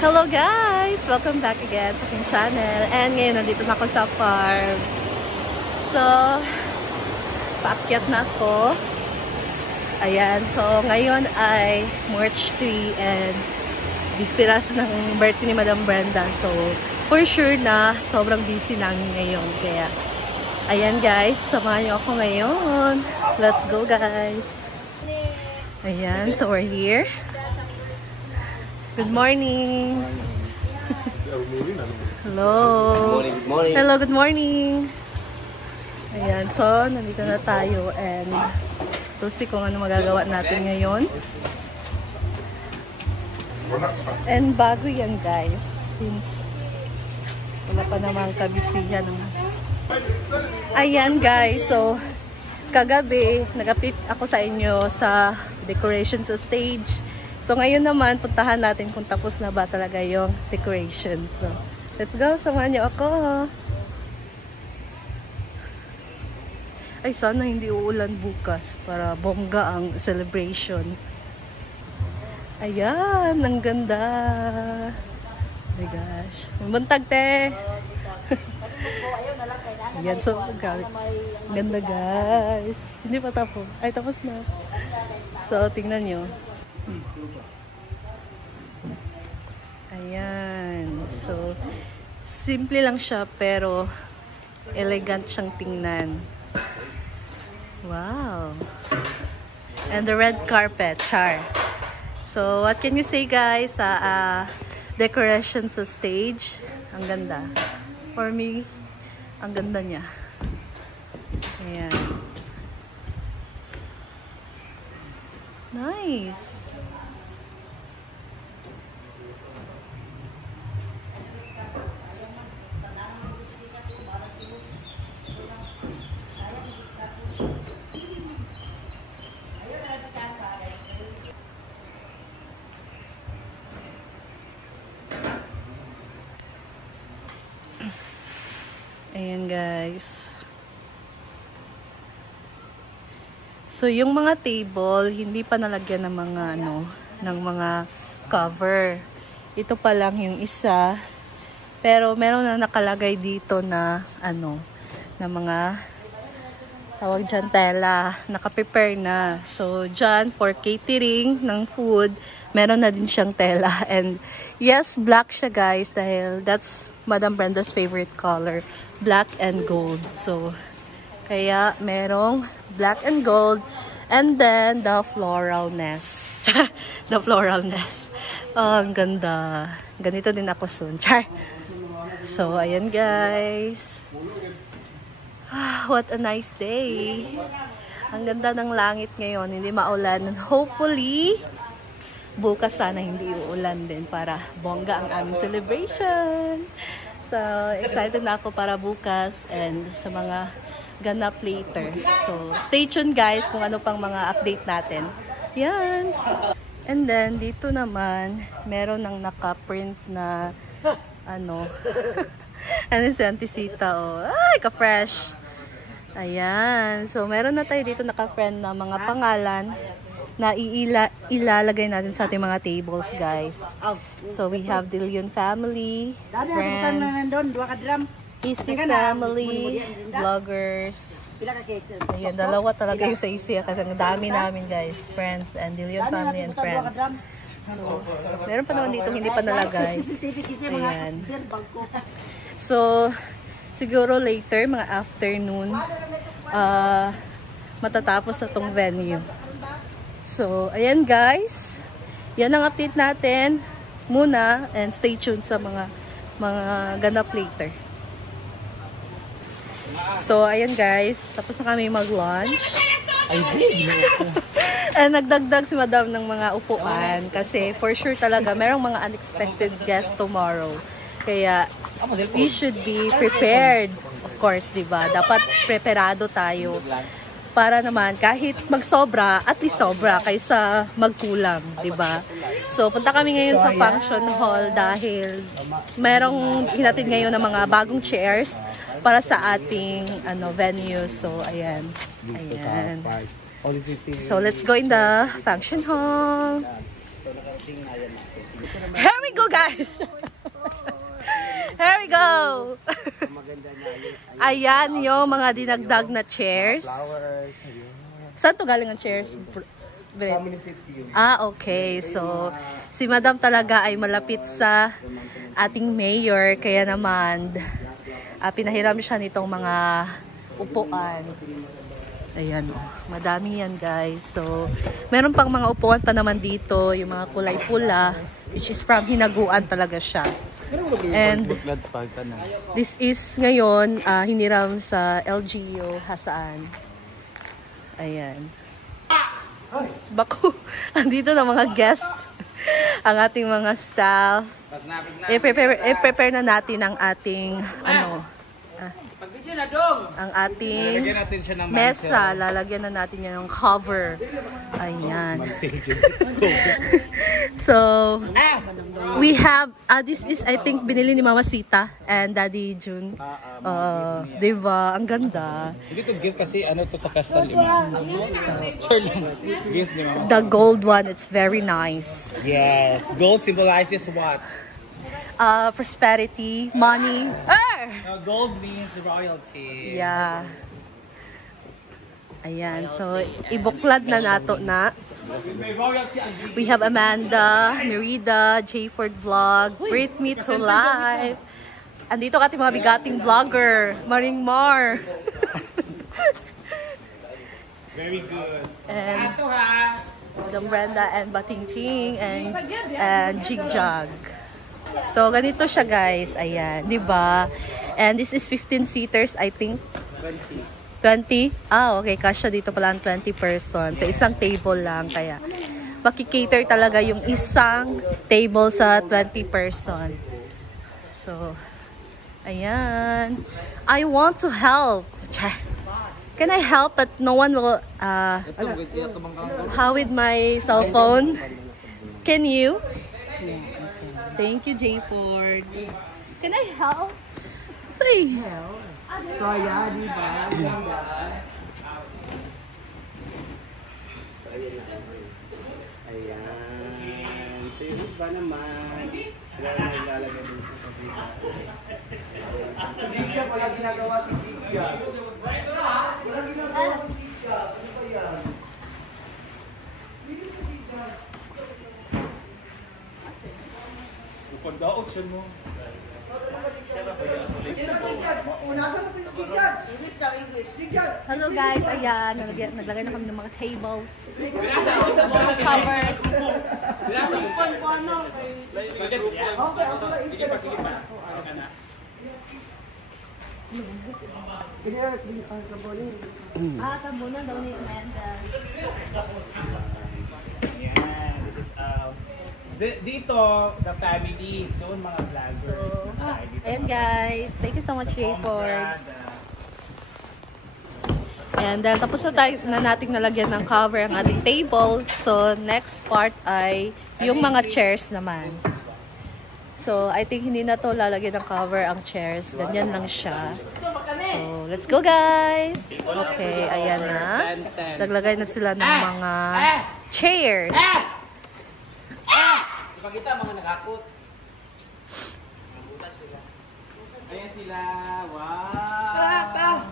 Hello guys! Welcome back again sa aking channel. And ngayon nandito na ako sa farm. So, paakyat na ako. Ayan. So, ngayon ay March 3 and bispiras ng birthday ni Madam Brenda. So, for sure na sobrang busy namin ngayon. Kaya, ayan guys, samahan niyo ako ngayon. Let's go guys! Ayan, so we're here. Good morning. Hello. Good morning. Hello, good morning. Ayan, so nandito na tayo and we'll see kung ano magagawa natin ngayon. And bago yan guys, since wala pa namang kabisihan. Ayan guys, so kagabi nag-update ako sa inyo sa decoration sa stage. So, ngayon naman, puntahan natin kung tapos na ba talaga yung decoration. So, let's go. Samahan niyo ako. Ay, sana hindi uulan bukas para bongga ang celebration. Ayan, ang ganda. Oh my gosh. Muntag, te. Ayan, so, ganda guys. Hindi pa tapos. Ay, tapos na. So, tingnan nyo. Ayan. So, simple lang siya pero elegant siyang tingnan. Wow. And the red carpet, char. So, what can you say guys sa decoration sa stage? Ang ganda. For me, ang ganda niya. Ayan. Nice. Ayan guys. So yung mga table hindi pa nalagyan ng mga ng mga cover. Ito pa lang yung isa. Pero meron na nakalagay dito na na mga tawag dyan tela, naka-prepare na. So dyan for catering ng food, meron na din siyang tela. And yes, black siya guys dahil that's Madam Brenda's favorite color, black and gold. So, kaya merong black and gold. And then, the floral nest. The floral nest. Oh, ang ganda. Ganito din ako soon. Char! So, ayan guys. What a nice day. Ang ganda ng langit ngayon. Hindi maulan. Hopefully, bukas sana hindi uulan din para bongga ang aming celebration. So, excited na ako para bukas and sa mga ganap later. So, stay tuned guys kung ano pang mga update natin. Yan. And then, dito naman, meron ng naka-print na ano si Antisita, oh. Ay, ka-fresh. Ayan. So, meron na tayo dito naka-friend na mga pangalan na ilalagay natin sa ating mga tables, guys. So, we have De Leon family, friends, Easy family, vloggers. Ayan, dalawa talaga yung sa Easy kasi ang dami namin, guys. Friends and De Leon family and friends. So, meron pa naman dito hindi pa nalagay. Ayan. So, siguro later, mga afternoon, matatapos na tong venue. So, ayan guys. Yan ang update natin muna and stay tuned sa mga ganap later. So, ayan guys. Tapos na kami mag-lunch. And nagdagdag si Madam ng mga upuan kasi for sure talaga merong mga unexpected guests tomorrow. Kaya, we should be prepared. Of course, diba? Dapat preparado tayo. Para naman kahit magsobra, at least sobra kaysa magkulang, 'di ba? So punta kami ngayon sa function hall dahil merong hinatid ngayon ng mga bagong chairs para sa ating venue. So ayan. Ayan. So let's go in the function hall. Here we go, guys! Here we go! Ayan yung mga dinagdag na chairs. Saan to galing ang chairs? Okay. So, si Madam talaga ay malapit sa ating mayor. Kaya naman, pinahiram siya nitong mga upuan. Ayan, madami yan, guys. So, meron pang mga upuan pa naman dito. Yung mga kulay pula, which is from hinaguan talaga siya. And this is ngayon, hiniram sa LGU Hasaan. Ayan. Bako, andito na mga guests. Ang ating mga staff. I-prepare na natin ang ating ang ating mesa. Lalagyan na natin yan ng cover. Ayan. So, we have, this is I think binili ni Mama Sita and Daddy June. Diba? Ang ganda. Hindi to gift kasi ano to sa kasal. The gold one, it's very nice. Yes. Gold symbolizes what? Prosperity, money. Gold means royalty. Yeah. Ayan. So, ibuklad na nato na. We have Amanda, Merida, Jayford Vlog, Brit Me to Life. Andito ka mga bigating vlogger, Maring Mar. Very good. And Madam Brenda and Bating Ting and Jig Jog. So, ganito siya, guys. Ayan, di ba? And this is 15 seaters, I think. 20? Okay. Kasya dito pala ang 20 person. Sa isang table lang. Kaya, makikater talaga yung isang table sa 20 person. So, ayan. I want to help. Can I help? But no one will... how with my cell phone? Can you? Thank you, Jayford. Can I help? Please. So, ayan, di ba? Ayan. So, yung iba naman, sila na naglalagay din sa kapita. Si Gigya, wala ginagawa si Gigya. Wala ginagawa si Gigya. Ano ba yan? Pagdaot siya mo. Hello guys, ayan. Naglagay na kami ng mga tables. Covers. Tabunan daw ni Amanda. Dito, the families, doon mga vloggers. Ayan guys, thank you so much, Jayford. And then, tapos na nating nalagyan ng cover ang ating table. So, next part ay yung mga chairs naman. So, I think hindi na to lalagyan ng cover ang chairs. Ganyan lang siya. So, let's go guys! Okay, ayan na. Naglagay na sila ng mga chairs. Pakita mga nagakot. Ayan sila. Wow!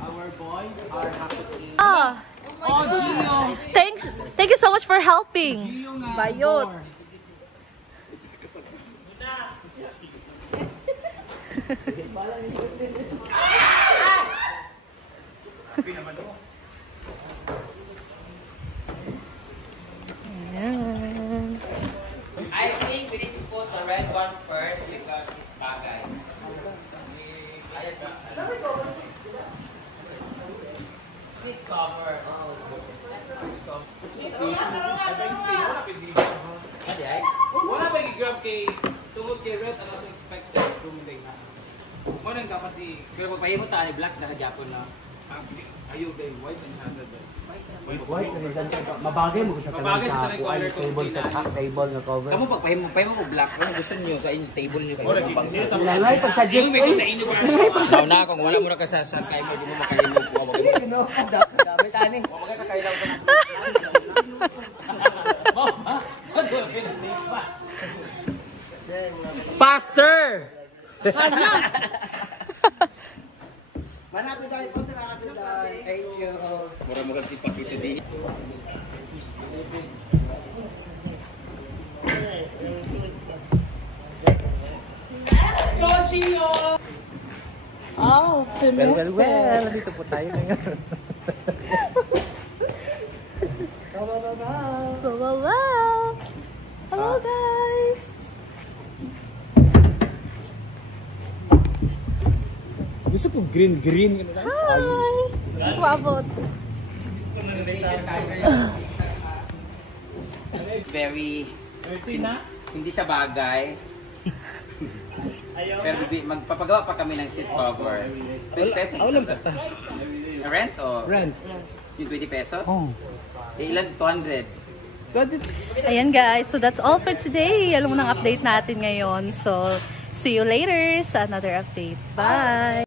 Our boys are happy. Oh, Gio! Thank you so much for helping. Gio nga. Bayot. Ayan. I think we need to put the red one first because it's bagay. Seat cover. Wala ba i-grab kay tungod kay red ang ato expected room day na. Mo nang dapat Pero pagpahimo ta ni black na Japon na. Ayaw kay white and handed. White na rin mabagay mo sa Mabagay sa tanang color table sa table na cover. Kamu pagpahimo ko black, ano gusto niyo sa inyong table niyo kayo. Lalay pag suggest ko. Ikaw na kung wala mo na kasasal kayo mo di mo makalimog ko. Dami tani. Wag ka kailaw ko. Faster! Manatid tayo po sa nakatid. Thank you. Mura-mura si Pakito di. Oh, Well, dito po tayo ngayon. Wow! Hello guys! Gusto ko green. Hi! Wabot! Very hindi siya bagay. Pero magpapagawa pa kami ng seat cover. 20 pesos ang isang set. Rent o? Rent. Yung 20 pesos? Oh. Ilan? 200. Ayan guys, so that's all for today. Alam mo ng update natin ngayon. So, see you later sa another update. Bye!